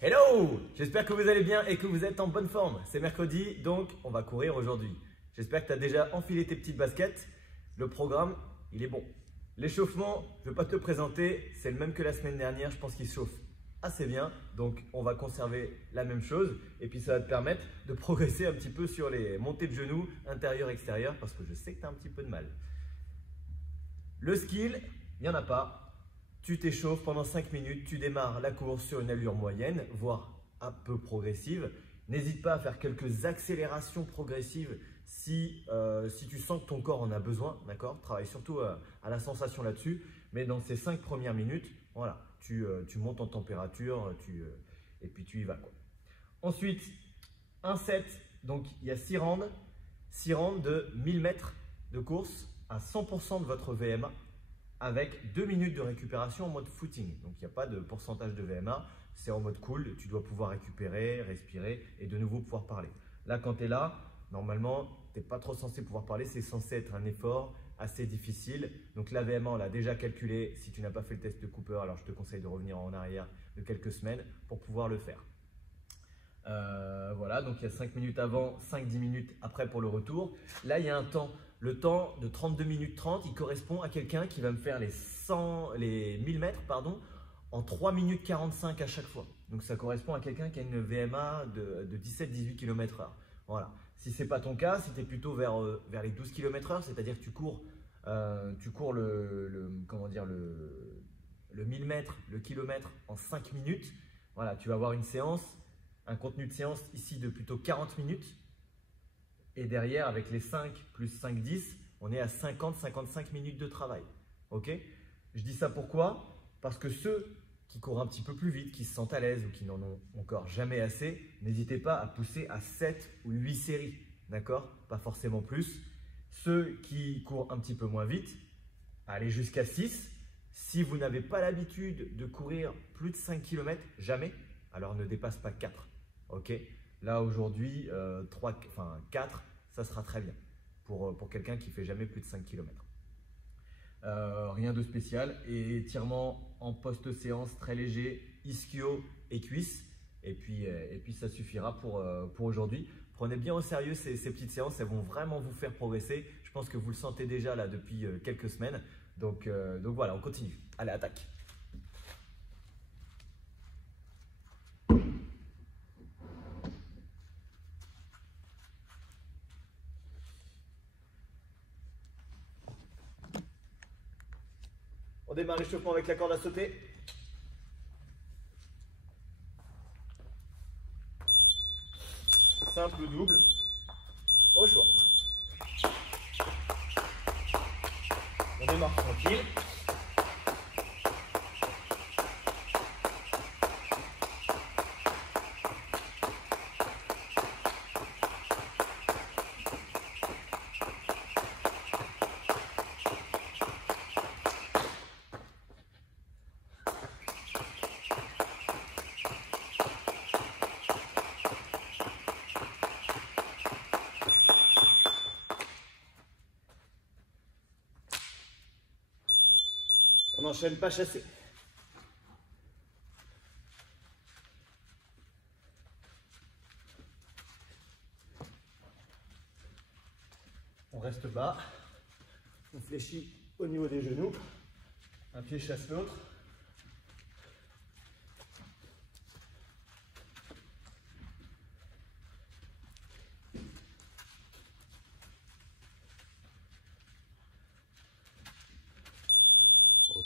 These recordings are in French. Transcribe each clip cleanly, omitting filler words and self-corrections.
Hello! J'espère que vous allez bien et que vous êtes en bonne forme. C'est mercredi, donc on va courir aujourd'hui. J'espère que tu as déjà enfilé tes petites baskets. Le programme, il est bon. L'échauffement, je ne vais pas te le présenter, c'est le même que la semaine dernière. Je pense qu'il chauffe assez bien, donc on va conserver la même chose. Et puis ça va te permettre de progresser un petit peu sur les montées de genoux, intérieur-extérieur, parce que je sais que tu as un petit peu de mal. Le skill, il n'y en a pas. Tu t'échauffes pendant 5 minutes, tu démarres la course sur une allure moyenne, voire un peu progressive. N'hésite pas à faire quelques accélérations progressives si tu sens que ton corps en a besoin, d'accord? Travaille surtout à la sensation là-dessus. Mais dans ces 5 premières minutes, voilà, tu montes en température et puis tu y vas, quoi. Ensuite, un set, donc il y a 6 rounds. 6 rounds de 1000 mètres de course à 100% de votre VMA, avec 2 minutes de récupération en mode footing. Donc, il n'y a pas de pourcentage de VMA, c'est en mode cool. Tu dois pouvoir récupérer, respirer et de nouveau pouvoir parler. Là, quand tu es là, normalement, tu n'es pas trop censé pouvoir parler. C'est censé être un effort assez difficile. Donc, la VMA, on l'a déjà calculé. Si tu n'as pas fait le test de Cooper, alors je te conseille de revenir en arrière de quelques semaines pour pouvoir le faire. Voilà, donc il y a 5 minutes avant, 5-10 minutes après pour le retour. Là, il y a un temps. Le temps de 32 minutes 30, il correspond à quelqu'un qui va me faire les 1000 mètres en 3 minutes 45 à chaque fois. Donc ça correspond à quelqu'un qui a une VMA de 17-18 km/h. Voilà. Si ce n'est pas ton cas, si tu es plutôt vers les 12 km/h, c'est-à-dire que tu cours le 1000 mètres, le kilomètre en 5 minutes, voilà, tu vas avoir un contenu de séance ici de plutôt 40 minutes. Et derrière, avec les 5 plus 5, 10, on est à 50-55 minutes de travail. Ok? Je dis ça pourquoi? Parce que ceux qui courent un petit peu plus vite, qui se sentent à l'aise ou qui n'en ont encore jamais assez, n'hésitez pas à pousser à 7 ou 8 séries. D'accord? Pas forcément plus. Ceux qui courent un petit peu moins vite, allez jusqu'à 6. Si vous n'avez pas l'habitude de courir plus de 5 km, jamais, alors ne dépasse pas 4. Ok? Là aujourd'hui, 4, ça sera très bien pour quelqu'un qui ne fait jamais plus de 5 km. Rien de spécial. Et étirement en post-séance très léger, ischio et cuisses. Et puis ça suffira pour aujourd'hui. Prenez bien au sérieux ces petites séances, elles vont vraiment vous faire progresser. Je pense que vous le sentez déjà là depuis quelques semaines. Donc voilà, on continue. Allez, attaque! On démarre l'échauffement avec la corde à sauter. Simple ou double, au choix. On démarre tranquille. On n'enchaîne pas chassé. On reste bas. On fléchit au niveau des genoux. Un pied chasse l'autre.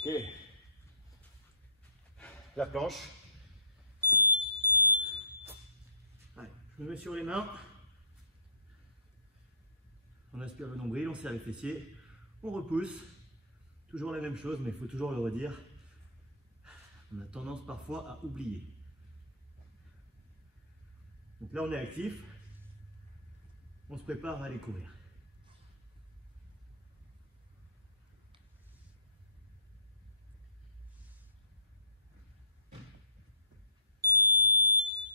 Ok. La planche. Allez, je me mets sur les mains. On aspire le nombril, on serre les fessiers, on repousse. Toujours la même chose, mais il faut toujours le redire. On a tendance parfois à oublier. Donc là, on est actif. On se prépare à aller courir.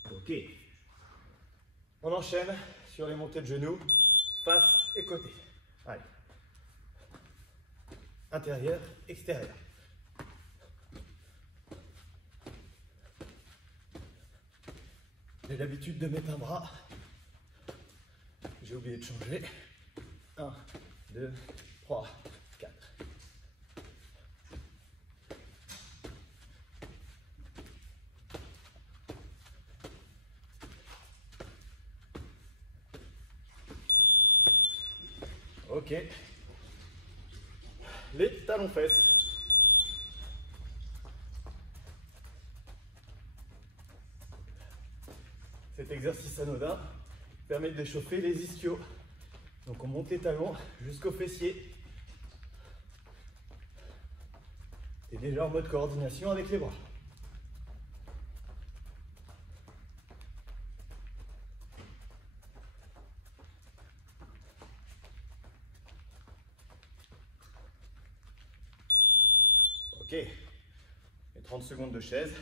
Ok. On enchaîne sur les montées de genoux, face et côté. Allez. Intérieur, extérieur. J'ai l'habitude de mettre un bras. J'ai oublié de changer. 1, 2, 3, 4. Ok. Les talons fesses. Cet exercice anodin permet d'échauffer les ischios. Donc on monte les talons jusqu'aux fessiers. Et déjà en mode coordination avec les bras. Ok. Et 30 secondes de chaise.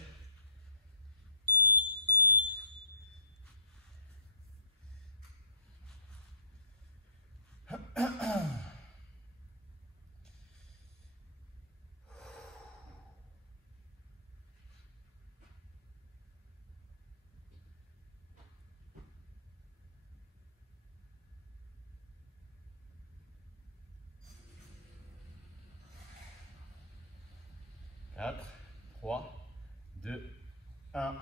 Quatre, 3, 2, 1.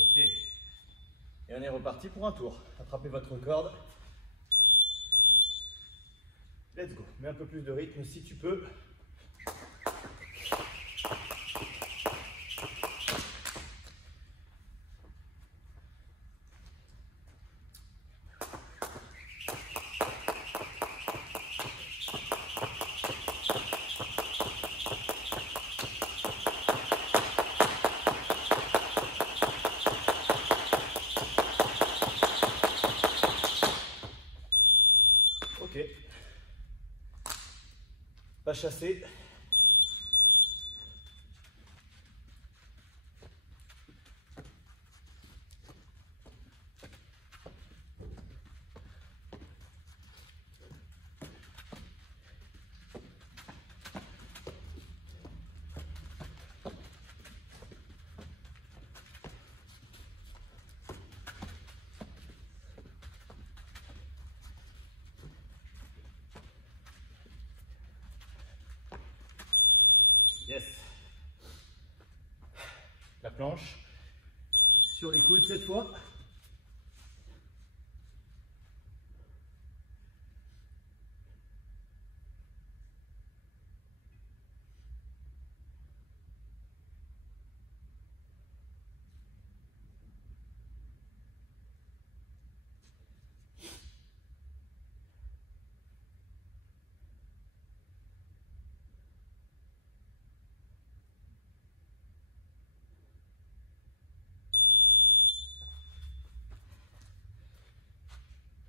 Ok. Et on est reparti pour un tour. Attrapez votre corde. Let's go. Mets un peu plus de rythme si tu peux. Ok. Pas chasser. Yes. La planche. Sur les coudes cette fois.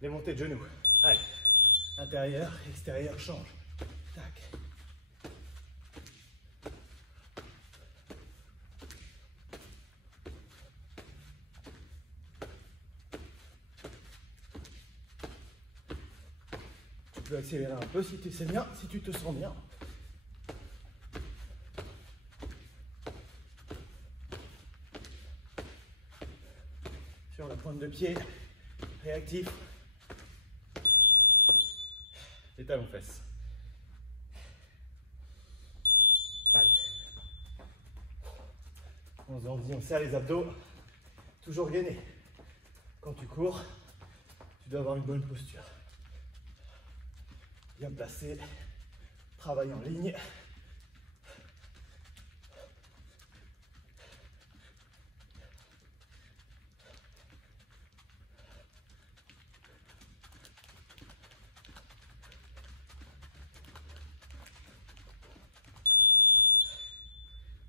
Les montées de genoux. Allez. Intérieur, extérieur, change. Tac. Tu peux accélérer un peu si tu sais bien, si tu te sens bien. Sur la pointe de pied, réactif. Les talons fesses. Allez. On se serre les abdos. Toujours gainer. Quand tu cours, tu dois avoir une bonne posture. Bien placé. Travail en ligne.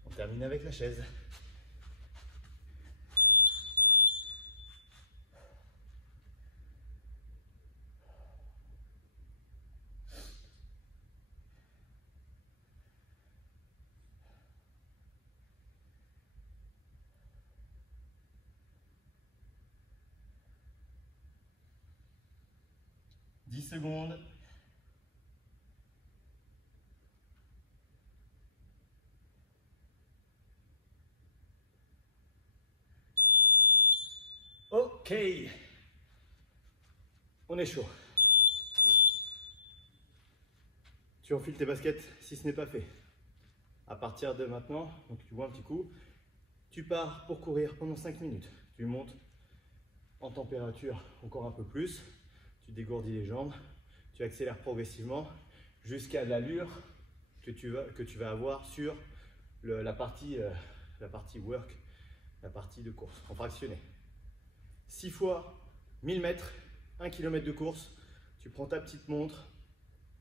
On termine avec la chaise. Dix secondes. Ok, on est chaud. Tu enfiles tes baskets si ce n'est pas fait. À partir de maintenant, donc tu vois un petit coup, tu pars pour courir pendant 5 minutes. Tu montes en température encore un peu plus, tu dégourdis les jambes, tu accélères progressivement jusqu'à l'allure que tu vas avoir sur la partie work, la partie de course en fractionné. 6 fois 1000 mètres, 1 km de course, tu prends ta petite montre,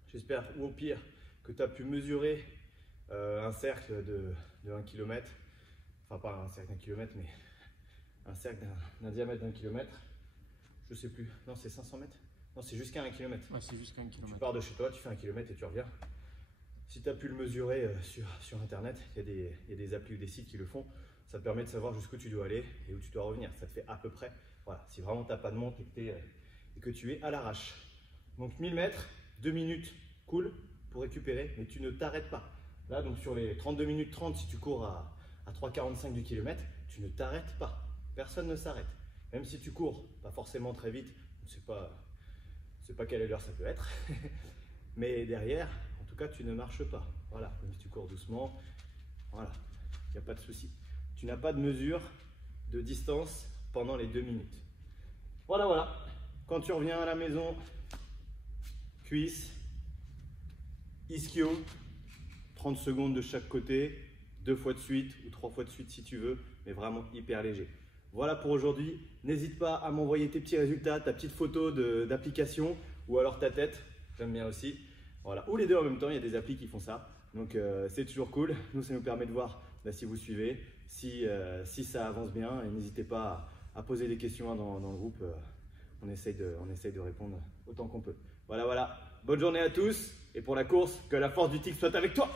j'espère, ou au pire, que tu as pu mesurer un cercle de 1 km, enfin pas un cercle d'1 km, mais un cercle d'un diamètre d'1 km, je sais plus, non c'est 500 mètres, non c'est jusqu'à 1 km. Ouais, c'est jusqu'à 1 km. Tu pars de chez toi, tu fais 1 km et tu reviens. Si tu as pu le mesurer sur internet, il y a des applis ou des sites qui le font, ça te permet de savoir jusqu'où tu dois aller et où tu dois revenir. Ça te fait à peu près, voilà, si vraiment tu n'as pas de montre et que tu es à l'arrache. Donc 1000 mètres, 2 minutes, cool, pour récupérer, mais tu ne t'arrêtes pas. Là, donc sur les 32 minutes 30, si tu cours à 3,45 du kilomètre, tu ne t'arrêtes pas. Personne ne s'arrête. Même si tu cours, pas forcément très vite, on ne sait pas quelle heure ça peut être, mais derrière, en tout cas, tu ne marches pas. Voilà, même si tu cours doucement, voilà, il n'y a pas de souci. Tu n'as pas de mesure de distance pendant les 2 minutes. Voilà, voilà. Quand tu reviens à la maison, cuisse, ischio, 30 secondes de chaque côté, 2 fois de suite ou 3 fois de suite si tu veux, mais vraiment hyper léger. Voilà pour aujourd'hui. N'hésite pas à m'envoyer tes petits résultats, ta petite photo d'application ou alors ta tête, j'aime bien aussi. Voilà. Ou les deux en même temps, il y a des applis qui font ça. Donc c'est toujours cool. Nous, ça nous permet de voir si vous suivez, si ça avance bien. Et n'hésitez pas à poser des questions dans le groupe. On essaye de répondre autant qu'on peut. Voilà, voilà. Bonne journée à tous. Et pour la course, que la force du tigre soit avec toi.